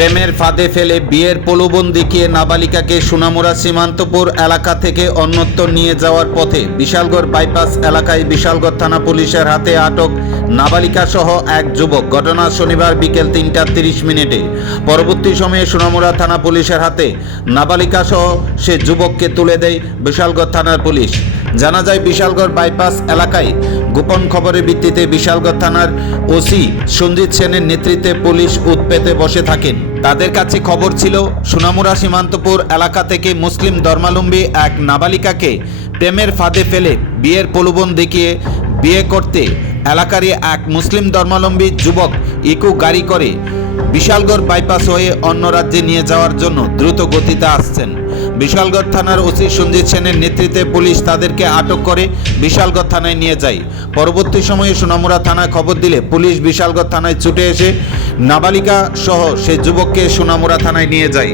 প্রেমের ফাঁদে ফেলে বিয়ের প্রলোভন দেখিয়ে নাবালিকাকে সোনামুড়া সীমান্তপুর এলাকা থেকে অন্যত্র নিয়ে যাওয়ার পথে বিশালগড় বাইপাস এলাকায় বিশালগড় থানা পুলিশের হাতে আটক নাবালিকা সহ এক যুবক। ঘটনা শনিবার বিকেল তিনটা তিরিশ মিনিটে। পরবর্তী সময়ে সোনামুড়া থানা পুলিশের হাতে নাবালিকা সহ সে যুবককে তুলে দেয় বিশালগড় থানার পুলিশ। জানা যায় বিশালগড় বাইপাস এলাকায় গোপন খবরের ভিত্তিতে বিশালগড় থানার ওসি সঞ্জিত সেনের নেতৃত্বে পুলিশ উৎপেতে বসে থাকেন। তাদের কাছে খবর ছিল, সোনামুড়া সীমান্তপুর এলাকা থেকে মুসলিম ধর্মালম্বী এক নাবালিকাকে প্রেমের ফাঁদে ফেলে বিয়ের প্রলোভন দেখিয়ে বিয়ে করতে এলাকারই এক মুসলিম ধর্মালম্বী যুবক ইকু গাড়ি করে বিশালগড় বাইপাস হয়ে অন্য রাজ্যে নিয়ে যাওয়ার জন্য দ্রুত গতিতে আসছেন। বিশালগড় থানার ওসি সঞ্জিত সেনের নেতৃত্বে পুলিশ তাদেরকে আটক করে বিশালগড় থানায় নিয়ে যায়। পরবর্তী সময়ে সোনামুড়া থানায় খবর দিলে পুলিশ বিশালগড় থানায় ছুটে এসে নাবালিকা সহ সে যুবককে সোনামুড়া থানায় নিয়ে যায়।